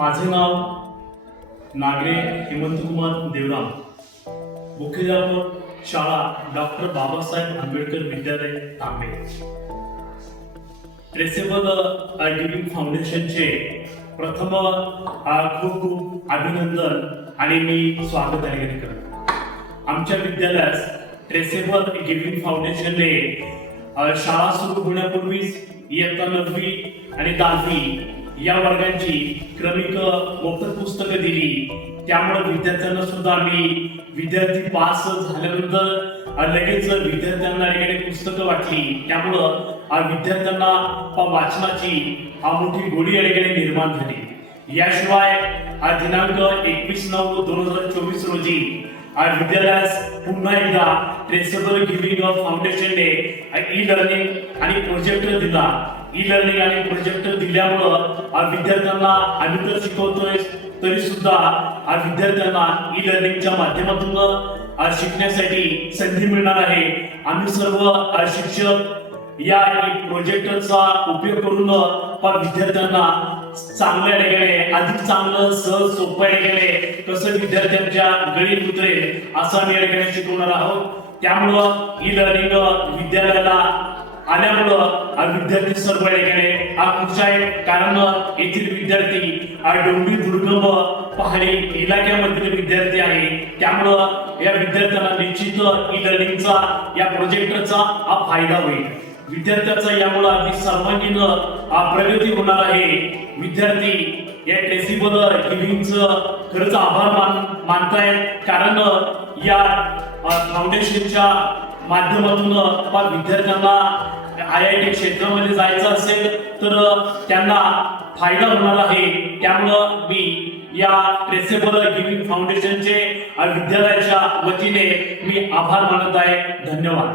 माझे नाव नागरे हेमंतकुमार देवराम, मुख्याध्यापक शाळा डॉक्टर बाबासाहेब आंबेडकर विद्यालय तांबे. ट्रेसेबल गिव्हिंग फाउंडेशनचे प्रथम खूप खूप अभिनंदन आणि मी स्वागत करतो. आमच्या विद्यालयास ट्रेसेबल गिव्हिंग फाउंडेशनने शाळा सुरू होण्यापूर्वीच इयत्ता 9वी आणि 10वी या वर्गांची क्रमिक मोफत पुस्तकं दिली. त्यामुळे विद्यार्थ्यांना सुद्धा आम्ही विद्यार्थी पास झाल्यानंतर लगेच विद्यार्थ्यांना पुस्तकं वाटली. त्यामुळं विद्यार्थ्यांना वाचनाची मोठी गोडी निर्माण झाली. याशिवाय दिनांक 21/9/2024 रोजी विद्यालयास पुन्हा एकदा ट्रेसेबल गिव्हिंग फाउंडेशनने ई लर्निंग आणि प्रोजेक्टर दिला. ई लर्निंग आणि प्रोजेक्टर दिल्यामुळं विद्यार्थ्यांना आम्ही तर शिकवतोय तरी सुद्धा विद्यार्थ्यांना ई लर्निंगच्या माध्यमातून शिकण्यासाठी संधी मिळणार आहे. आम्ही सर्व शिक्षक या प्रोजेक्टरचा उपयोग करून विद्यार्थ्यांना चांगल्या अधिक चांगलं सहज सोप्या कसं विद्यार्थ्यांच्या गळीत उतरेल असं आम्ही शिकवणार आहोत. त्यामुळं ई लर्निंग विद्यालयाला आल्यामुळं विद्यार्थी सर्व खुश आहेत. कारण येथील विद्यार्थी डोंगरी दुर्गम पहाडी इलाक्यामधील विद्यार्थी आहे. त्यामुळं या विद्यार्थ्यांना निश्चित ई लर्निंगचा या प्रोजेक्टरचा फायदा होईल. विद्यार्थ्याचा यामुळे अधिक सर्वांगीण प्रगती होणार आहे. विद्यार्थी या ट्रेसेबल गिव्हिंगचं खरंच आभार मानतायत. कारण या फाउंडेशनच्या माध्यमातून विद्यार्थ्यांना IIT क्षेत्रामध्ये जायचं असेल तर त्यांना फायदा होणार आहे. त्यामुळं मी या ट्रेसेबल गिव्हिंग फाउंडेशनचे विद्यालयाच्या वतीने मी आभार मानत आहे. धन्यवाद.